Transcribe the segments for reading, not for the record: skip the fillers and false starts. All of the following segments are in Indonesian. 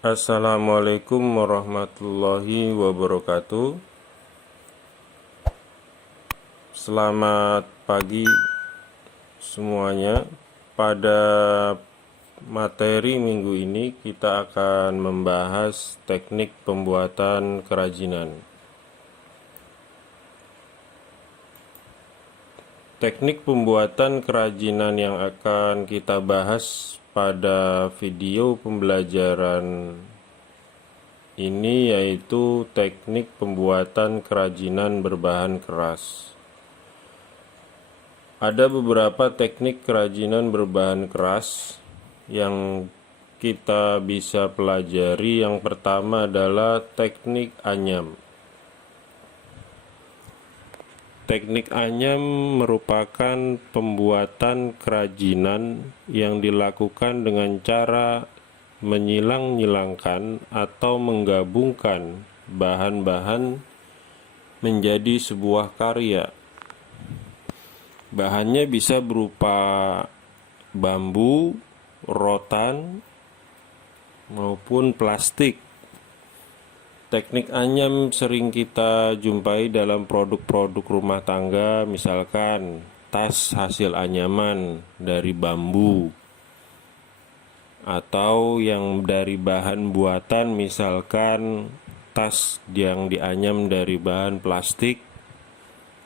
Assalamualaikum warahmatullahi wabarakatuh. Selamat pagi semuanya. Pada materi minggu ini kita akan membahas teknik pembuatan kerajinan. Teknik pembuatan kerajinan yang akan kita bahas pada video pembelajaran ini yaitu teknik pembuatan kerajinan berbahan keras. Ada beberapa teknik kerajinan berbahan keras yang kita bisa pelajari. Yang pertama adalah teknik anyam. Teknik anyam merupakan pembuatan kerajinan yang dilakukan dengan cara menyilang-nyilangkan atau menggabungkan bahan-bahan menjadi sebuah karya. Bahannya bisa berupa bambu, rotan, maupun plastik. Teknik anyam sering kita jumpai dalam produk-produk rumah tangga, misalkan tas hasil anyaman dari bambu, atau yang dari bahan buatan, misalkan tas yang dianyam dari bahan plastik.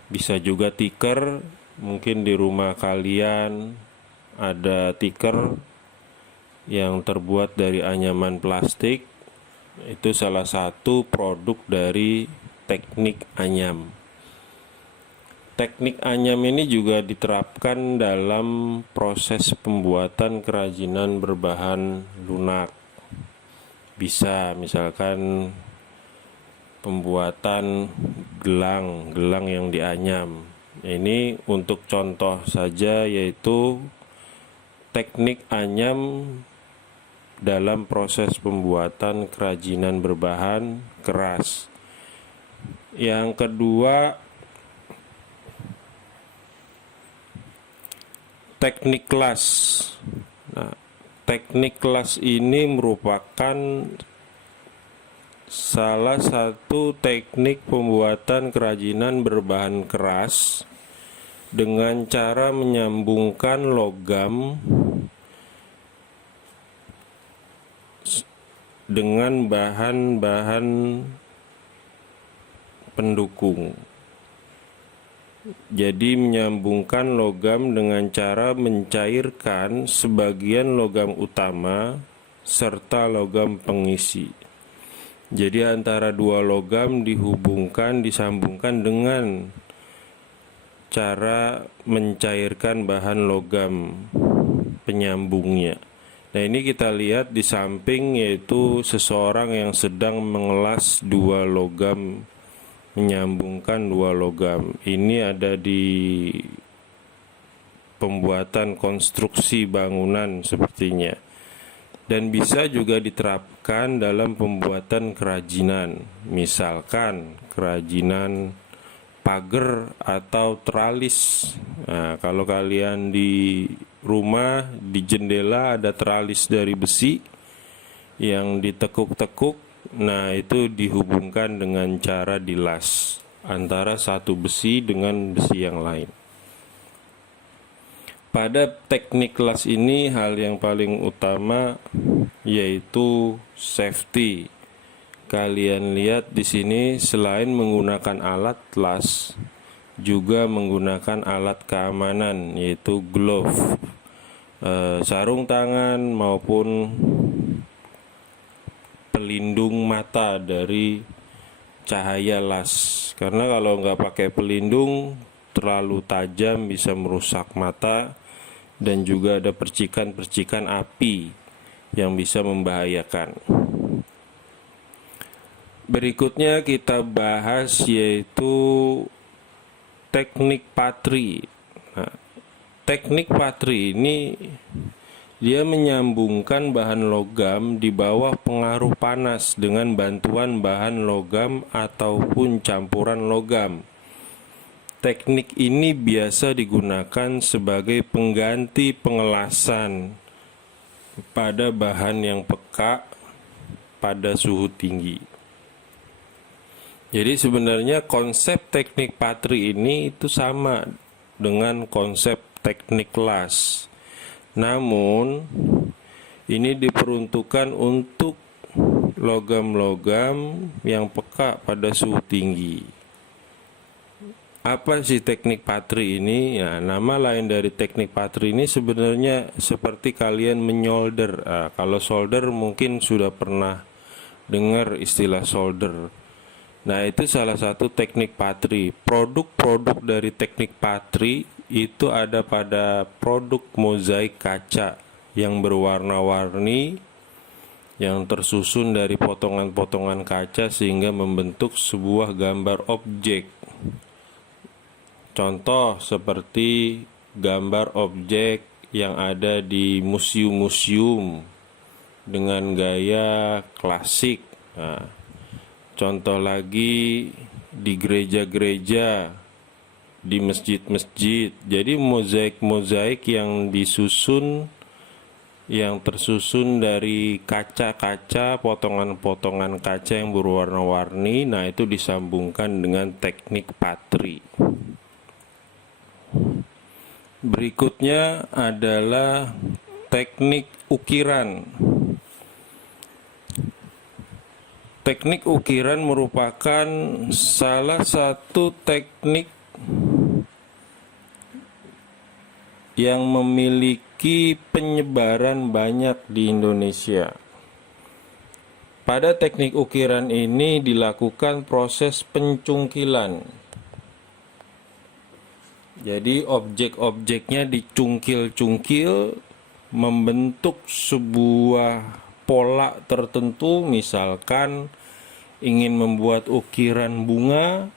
Bisa juga tikar, mungkin di rumah kalian ada tikar yang terbuat dari anyaman plastik. Itu salah satu produk dari teknik anyam. Teknik anyam ini juga diterapkan dalam proses pembuatan kerajinan berbahan lunak. Bisa misalkan pembuatan gelang yang dianyam. Ini untuk contoh saja, yaitu teknik anyam dalam proses pembuatan kerajinan berbahan keras. Yang kedua, teknik las. Nah, teknik las ini merupakan salah satu teknik pembuatan kerajinan berbahan keras dengan cara menyambungkan logam dengan bahan-bahan pendukung. Jadi menyambungkan logam dengan cara mencairkan sebagian logam utama serta logam pengisi. Jadi antara dua logam disambungkan dengan cara mencairkan bahan logam penyambungnya. Nah, ini kita lihat di samping, yaitu seseorang yang sedang mengelas dua logam, menyambungkan dua logam. Ini ada di pembuatan konstruksi bangunan sepertinya. Dan bisa juga diterapkan dalam pembuatan kerajinan. Misalkan kerajinan pagar atau teralis. Nah, kalau kalian di rumah, di jendela ada teralis dari besi yang ditekuk-tekuk. Nah, itu dihubungkan dengan cara dilas antara satu besi dengan besi yang lain. Pada teknik las ini, hal yang paling utama yaitu safety. Kalian lihat di sini, selain menggunakan alat las, juga menggunakan alat keamanan, yaitu glove, sarung tangan maupun pelindung mata dari cahaya las. Karena kalau nggak pakai pelindung, terlalu tajam bisa merusak mata, dan juga ada percikan-percikan api yang bisa membahayakan. Berikutnya kita bahas yaitu teknik patri. Nah, teknik patri ini dia menyambungkan bahan logam di bawah pengaruh panas dengan bantuan bahan logam ataupun campuran logam. Teknik ini biasa digunakan sebagai pengganti pengelasan pada bahan yang peka pada suhu tinggi. Jadi sebenarnya konsep teknik Patri ini itu sama dengan konsep teknik las. Namun ini diperuntukkan untuk logam-logam yang peka pada suhu tinggi. Apa sih teknik Patri ini? Ya, nama lain dari teknik Patri ini sebenarnya seperti kalian menyolder. Kalau solder mungkin sudah pernah dengar istilah solder. Nah, itu salah satu teknik Patri. Produk-produk dari teknik Patri itu ada pada produk mozaik kaca yang berwarna-warni, yang tersusun dari potongan-potongan kaca sehingga membentuk sebuah gambar objek. Contoh seperti gambar objek yang ada di museum-museum dengan gaya klasik. Nah, contoh lagi di gereja-gereja, di masjid-masjid. Jadi mozaik-mozaik yang disusun, yang tersusun dari kaca-kaca, potongan-potongan kaca yang berwarna-warni. Nah, itu disambungkan dengan teknik Patri. Berikutnya adalah teknik ukiran. Teknik ukiran merupakan salah satu teknik yang memiliki penyebaran banyak di Indonesia. Pada teknik ukiran ini dilakukan proses pencungkilan. Jadi objek-objeknya dicungkil-cungkil membentuk sebuah pola tertentu. Misalkan ingin membuat ukiran bunga,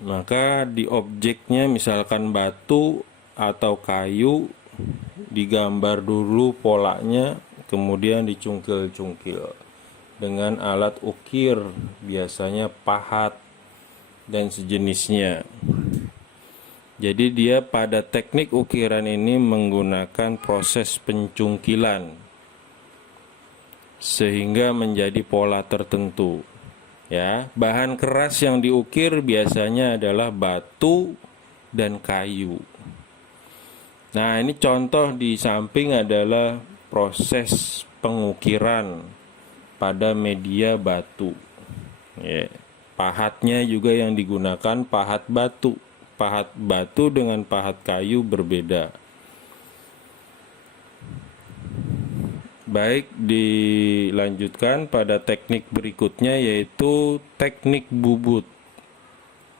maka di objeknya misalkan batu atau kayu, digambar dulu polanya, kemudian dicungkil-cungkil dengan alat ukir, biasanya pahat dan sejenisnya. Jadi dia pada teknik ukiran ini menggunakan proses pencungkilan sehingga menjadi pola tertentu. Ya, bahan keras yang diukir biasanya adalah batu dan kayu. Nah, ini contoh di samping adalah proses pengukiran pada media batu. Ya, pahatnya juga yang digunakan pahat batu. Pahat batu dengan pahat kayu berbeda. Baik, dilanjutkan pada teknik berikutnya, yaitu teknik bubut.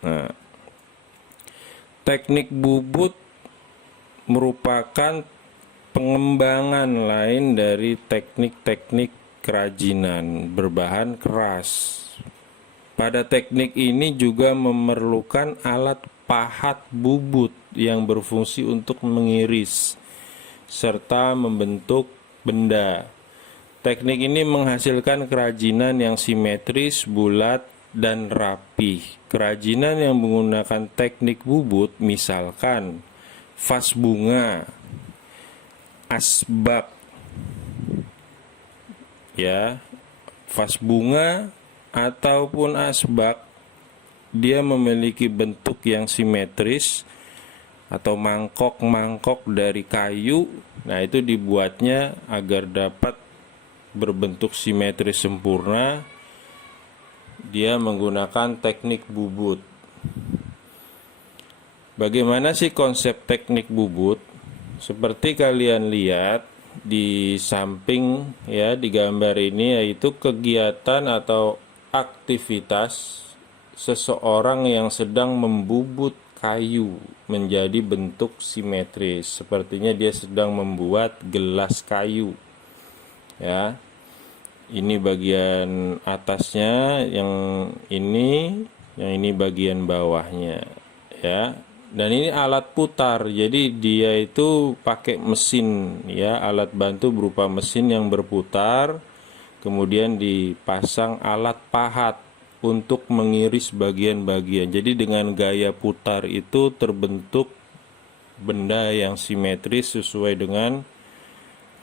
Nah, teknik bubut merupakan pengembangan lain dari teknik-teknik kerajinan berbahan keras. Pada teknik ini juga memerlukan alat pahat bubut yang berfungsi untuk mengiris serta membentuk benda. Teknik ini menghasilkan kerajinan yang simetris, bulat, dan rapih. Kerajinan yang menggunakan teknik bubut misalkan vas bunga, asbak, ya, vas bunga ataupun asbak, dia memiliki bentuk yang simetris atau mangkok-mangkok dari kayu. Nah, itu dibuatnya agar dapat berbentuk simetris sempurna. Dia menggunakan teknik bubut. Bagaimana sih konsep teknik bubut? Seperti kalian lihat di samping ya di gambar ini, yaitu kegiatan atau aktivitas seseorang yang sedang membubut kayu menjadi bentuk simetris. Sepertinya dia sedang membuat gelas kayu. Ya. Ini bagian atasnya, yang ini bagian bawahnya, ya. Dan ini alat putar. Jadi dia itu pakai mesin, ya, alat bantu berupa mesin yang berputar. Kemudian dipasang alat pahat untuk mengiris bagian-bagian. Jadi dengan gaya putar itu terbentuk benda yang simetris sesuai dengan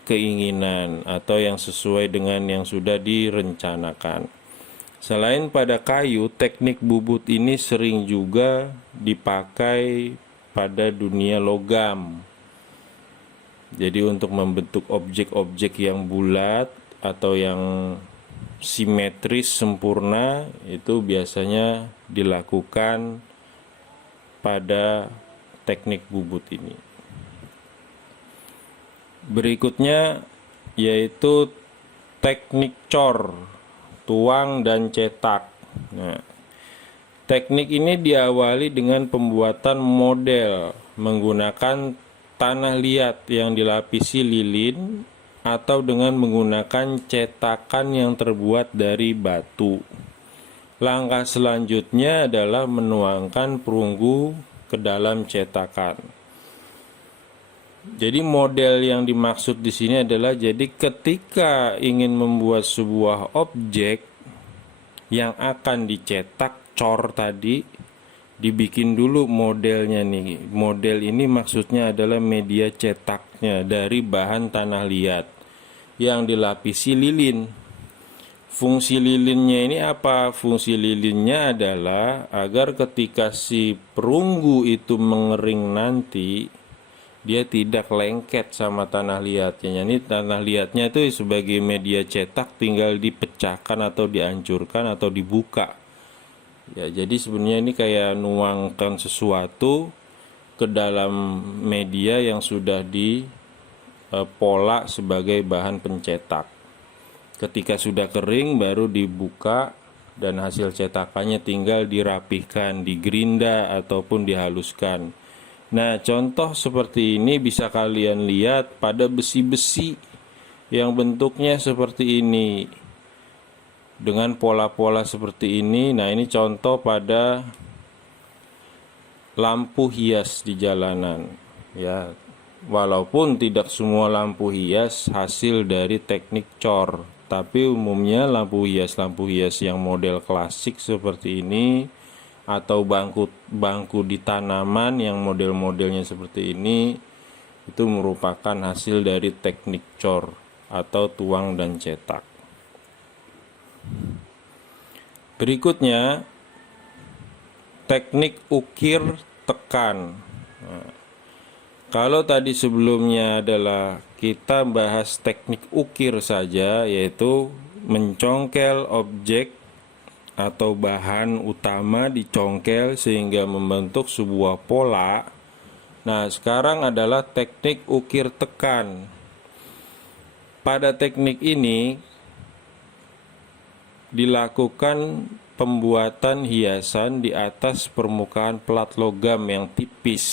keinginan atau yang sesuai dengan yang sudah direncanakan. Selain pada kayu, teknik bubut ini sering juga dipakai pada dunia logam. Jadi untuk membentuk objek-objek yang bulat atau yang simetris sempurna itu biasanya dilakukan pada teknik bubut ini. Berikutnya yaitu teknik cor, tuang dan cetak. Nah, teknik ini diawali dengan pembuatan model menggunakan tanah liat yang dilapisi lilin atau dengan menggunakan cetakan yang terbuat dari batu. Langkah selanjutnya adalah menuangkan perunggu ke dalam cetakan. Jadi model yang dimaksud di sini adalah jadi ketika ingin membuat sebuah objek yang akan dicetak cor tadi, dibikin dulu modelnya nih. Model ini maksudnya adalah media cetaknya dari bahan tanah liat yang dilapisi lilin. Fungsi lilinnya ini apa? Fungsi lilinnya adalah agar ketika si perunggu itu mengering nanti, dia tidak lengket sama tanah liatnya. Ini tanah liatnya itu sebagai media cetak tinggal dipecahkan atau dihancurkan atau dibuka. Ya, jadi sebenarnya ini kayak nuangkan sesuatu ke dalam media yang sudah dipola sebagai bahan pencetak. Ketika sudah kering baru dibuka dan hasil cetakannya tinggal dirapihkan, digerinda ataupun dihaluskan. Nah, contoh seperti ini bisa kalian lihat pada besi-besi yang bentuknya seperti ini. Dengan pola-pola seperti ini. Nah, ini contoh pada lampu hias di jalanan. Ya, walaupun tidak semua lampu hias hasil dari teknik cor, tapi umumnya lampu hias yang model klasik seperti ini atau bangku di tanaman yang model-modelnya seperti ini itu merupakan hasil dari teknik cor atau tuang dan cetak. Berikutnya teknik ukir tekan. Nah, kalau tadi sebelumnya adalah kita bahas teknik ukir saja, yaitu mencongkel objek atau bahan utama dicongkel sehingga membentuk sebuah pola. Nah, sekarang adalah teknik ukir tekan. Pada teknik ini dilakukan pembuatan hiasan di atas permukaan plat logam yang tipis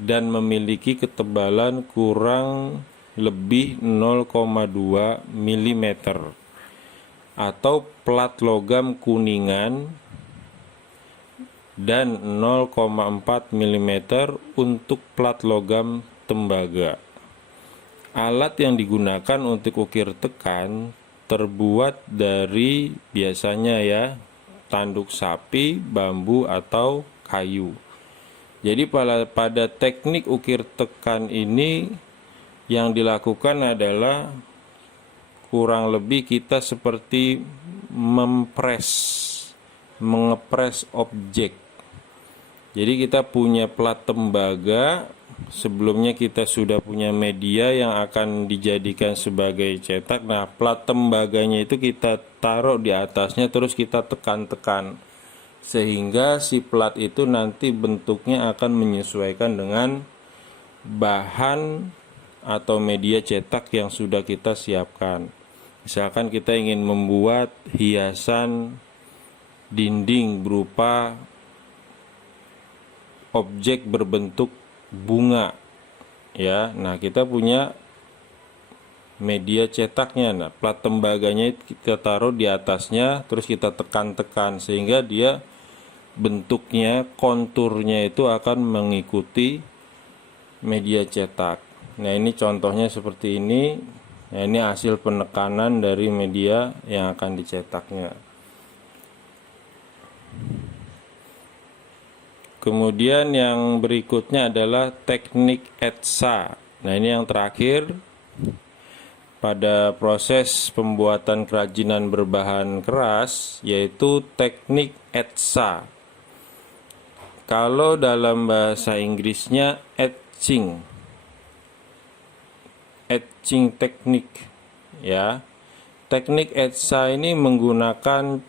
dan memiliki ketebalan kurang lebih 0,2 mm atau plat logam kuningan dan 0,4 mm untuk plat logam tembaga. Alat yang digunakan untuk ukir tekan terbuat dari biasanya ya tanduk sapi, bambu atau kayu. Jadi pada teknik ukir tekan ini yang dilakukan adalah kurang lebih kita seperti mengepres objek. Jadi kita punya plat tembaga, sebelumnya kita sudah punya media yang akan dijadikan sebagai cetak. Nah, plat tembaganya itu kita taruh di atasnya terus kita tekan-tekan, sehingga si plat itu nanti bentuknya akan menyesuaikan dengan bahan atau media cetak yang sudah kita siapkan. Misalkan kita ingin membuat hiasan dinding berupa objek berbentuk bunga, ya. Nah, kita punya media cetaknya. Nah, plat tembaganya kita taruh di atasnya, terus kita tekan-tekan sehingga dia bentuknya, konturnya itu akan mengikuti media cetak. Nah, ini contohnya seperti ini. Nah, ini hasil penekanan dari media yang akan dicetaknya. Kemudian yang berikutnya adalah teknik etsa. Nah, ini yang terakhir. pada proses pembuatan kerajinan berbahan keras, yaitu teknik etsa. Kalau dalam bahasa Inggrisnya etching teknik, ya. Teknik etsa ini menggunakan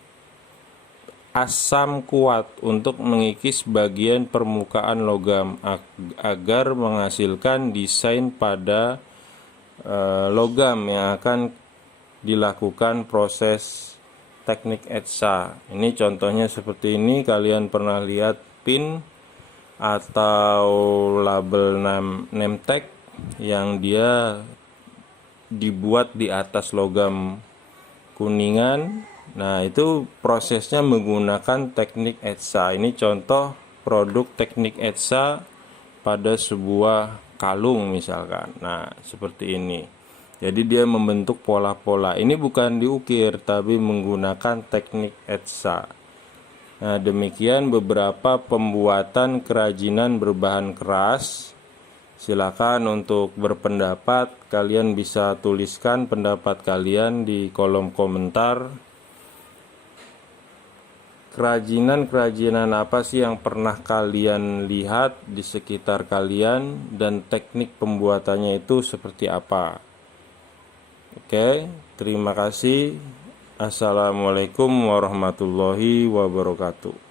asam kuat untuk mengikis bagian permukaan logam agar menghasilkan desain pada logam yang akan dilakukan proses teknik etsa. Ini contohnya seperti ini. Kalian pernah lihat pin atau label name tag yang dia dibuat di atas logam kuningan. Nah, itu prosesnya menggunakan teknik etsa. Ini contoh produk teknik etsa pada sebuah kalung misalkan. Nah, seperti ini. Jadi dia membentuk pola-pola. Ini bukan diukir tapi menggunakan teknik etsa. Nah, demikian beberapa pembuatan kerajinan berbahan keras. Silakan untuk berpendapat. Kalian bisa tuliskan pendapat kalian di kolom komentar. Kerajinan-kerajinan apa sih yang pernah kalian lihat di sekitar kalian dan teknik pembuatannya itu seperti apa? Oke, terima kasih. Assalamualaikum warahmatullahi wabarakatuh.